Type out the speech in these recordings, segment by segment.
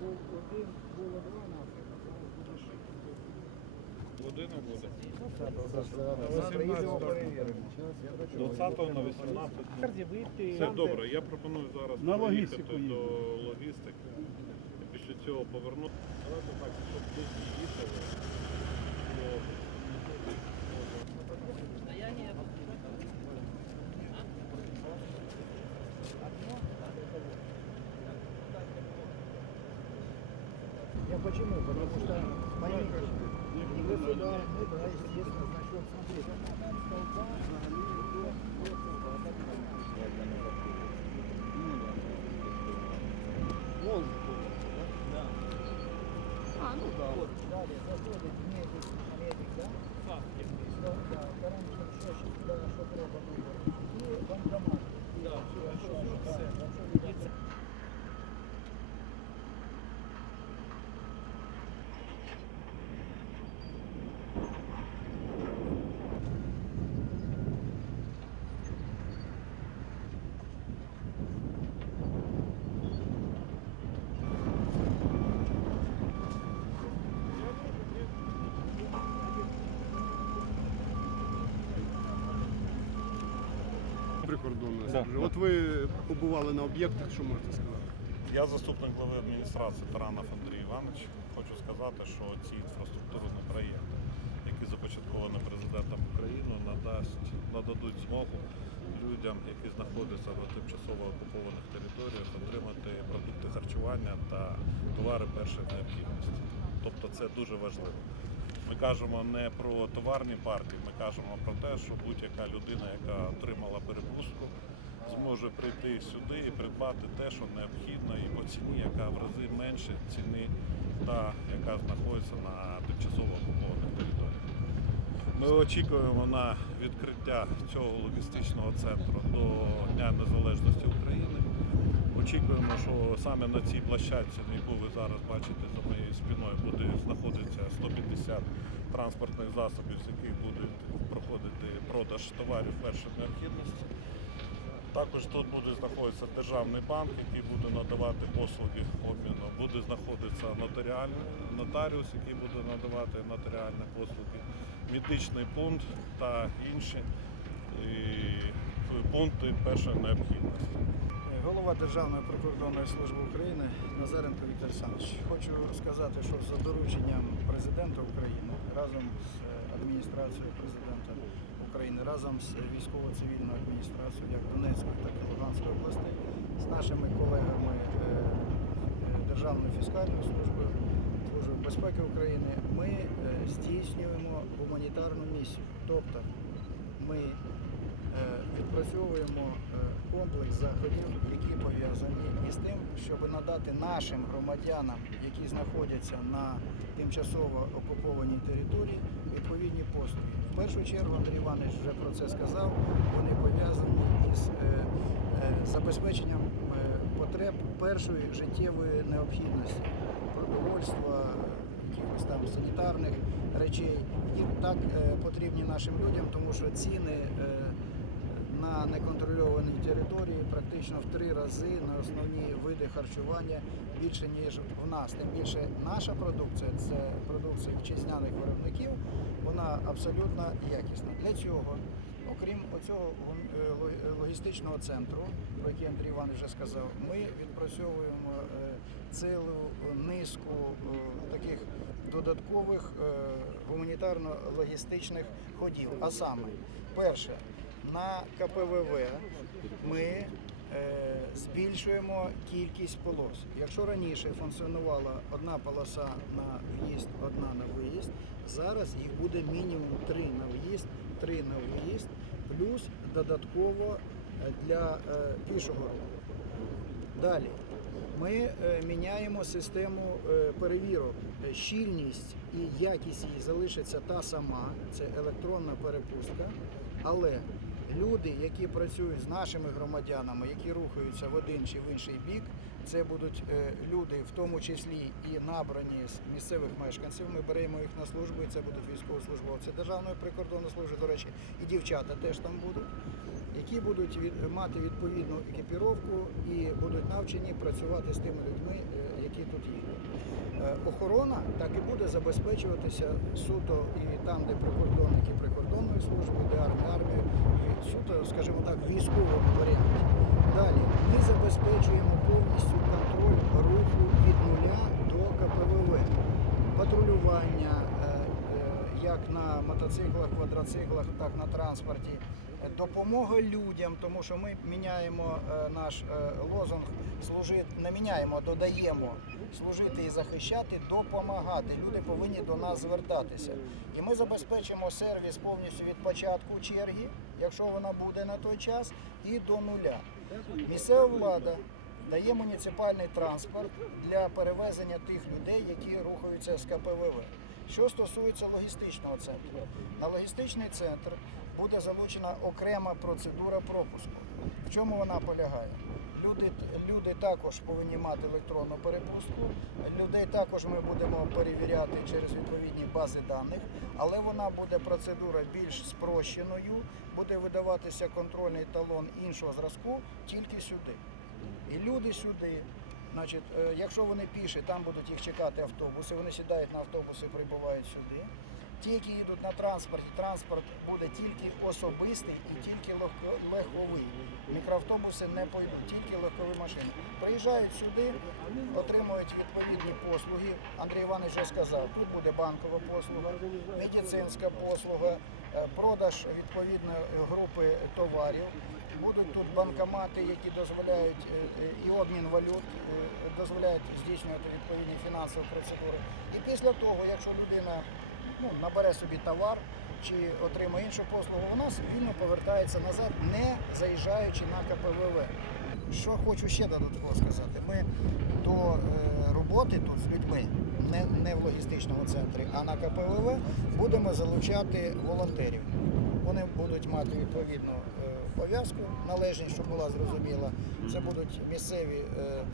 був один, було два напрямки, зараз буде шість. Година буде. Завтра їдемо 20 на 18. Все добре, я пропоную зараз На поїхати до логістики. І після цього повернути. Давайте так, щоб тут їхали. почему? Потому что, поймите, государственный, да, естественно, значок, смотрите, столба, Музыку, да? Да. А, ну да. Вот, далее заходит, имеет, да? Факт. Прикордонна служба. От ви побували на об'єктах, що можете сказати? Я заступник глави адміністрації Таранов Андрій Іванович. Хочу сказати, що ці інфраструктурні проєкти, які започатковані президентом України, надасть, нададуть змогу людям, які знаходяться на тимчасово окупованих територіях, отримати продукти харчування та товари першої необхідності. Тобто це дуже важливо. Ми кажемо не про товарні партії, ми кажемо про те, що будь-яка людина, яка отримала перепустку, зможе прийти сюди і придбати те, що необхідно, і по ціні, яка в рази менше ціни та яка знаходиться на тимчасово окупованих територіях. Ми очікуємо на відкриття цього логістичного центру до Дня Незалежності України. Очікуємо, що саме на цій площадці, яку ви зараз бачите за моєю спиною, буде знаходитися 150 транспортних засобів, з яких буде проходити продаж товарів першої необхідності. Також тут буде знаходитися державний банк, який буде надавати послуги обміну. Буде знаходитися нотаріус, який буде надавати нотаріальні послуги, медичний пункт та інші і, пункти першої необхідності. Голова Державної прикордонної служби України Назаренко Віктор Олександрович. Хочу сказати, що за дорученням президента України разом з е, адміністрацією президента України, разом з військово-цивільною адміністрацією як Донецької, так і Луганської областей, з нашими колегами е, е, Державної фіскальної служби, Служби безпеки України, ми здійснюємо гуманітарну місію. Тобто ми відпрацьовуємо е, комплекс заходів, які пов'язані із тим, щоб надати нашим громадянам, які знаходяться на тимчасово окупованій території, відповідні послуги. В першу чергу Андрій Іванович вже про це сказав. Вони пов'язані із е, е, забезпеченням е, потреб першої життєвої необхідності, продовольства, якихось там санітарних речей, які так е, потрібні нашим людям, тому що ціни е, на неконтрольованій території практично в три рази на основні види харчування більше ніж в нас. Тим більше наша продукція це продукція вітчизняних виробників, вона абсолютно якісна. Для цього, окрім оцього гум- е, логістичного центру, про який Андрій Іванович вже сказав, ми відпрацьовуємо е, цілу низку е, таких додаткових е, гуманітарно-логістичних ходів. А саме, перше, на КПВВ ми е, збільшуємо кількість полос. Якщо раніше функціонувала одна полоса на в'їзд, одна на виїзд, зараз їх буде мінімум три на в'їзд, три на виїзд, плюс додатково е, для е, пішого руху. Далі ми міняємо систему перевірок. Щільність і якість її залишиться та сама, це електронна перепустка. Але люди, які працюють з нашими громадянами, які рухаються в один чи в інший бік, це будуть е, люди, в тому числі і набрані з місцевих мешканців. Ми беремо їх на службу, і це будуть військовослужбовці Державної прикордонної служби, до речі, і дівчата теж там будуть. які будуть мати відповідну екіпіровку і будуть навчені працювати з тими людьми, е, які тут є. Е, Охорона так і буде забезпечуватися суто і там, де прикордонники прикордонної служби, де армія армію, і суто, скажімо так, військовому варіанті. Далі ми забезпечуємо повністю контроль руху від нуля до КПВВ. Патрулювання як на мотоциклах, квадроциклах, так на транспорті. Допомога людям, тому що ми міняємо е, наш е, лозунг служити, не міняємо, а додаємо служити і захищати, допомагати. Люди повинні до нас звертатися. І ми забезпечимо сервіс повністю від початку черги, якщо вона буде на той час, і до нуля. Місцева влада дає муніципальний транспорт для перевезення тих людей, які рухаються з КПВВ. Що стосується логістичного центру, на логістичний центр буде залучена окрема процедура пропуску. В чому вона полягає? Люди, люди також повинні мати електронну перепустку. Людей також ми будемо перевіряти через відповідні бази даних, але вона буде процедура більш спрощеною, буде видаватися контрольний талон іншого зразку тільки сюди. І люди сюди, значить, е, якщо вони піші, там будуть їх чекати автобуси, вони сідають на автобуси, і прибувають сюди. Ті, які їдуть на транспорті, транспорт буде тільки особистий і тільки легковий. Мікроавтобуси не пойдуть, тільки легкові машини. Приїжджають сюди, отримують відповідні послуги. Андрій Іванович вже сказав, тут буде банкова послуга, медицинська послуга, е, продаж відповідної групи товарів. Будуть тут банкомати, які дозволяють е, е, і обмін валют, дозволяють здійснювати відповідні фінансові процедури. І після того, якщо людина ну, набере собі товар чи отримає іншу послугу, вона вільно повертається назад, не заїжджаючи на КПВВ. Що хочу ще додатково сказати, ми до е, роботи тут з людьми, не, не в логістичному центрі, а на КПВВ будемо залучати волонтерів. Вони будуть мати відповідну е, пов'язку, належність, щоб була зрозуміла. Це будуть місцеві е,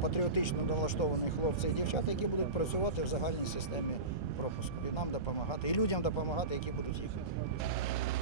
патріотично налаштовані хлопці і дівчата, які будуть працювати в загальній системі пропуску і нам допомагати, і людям допомагати, які будуть їхати.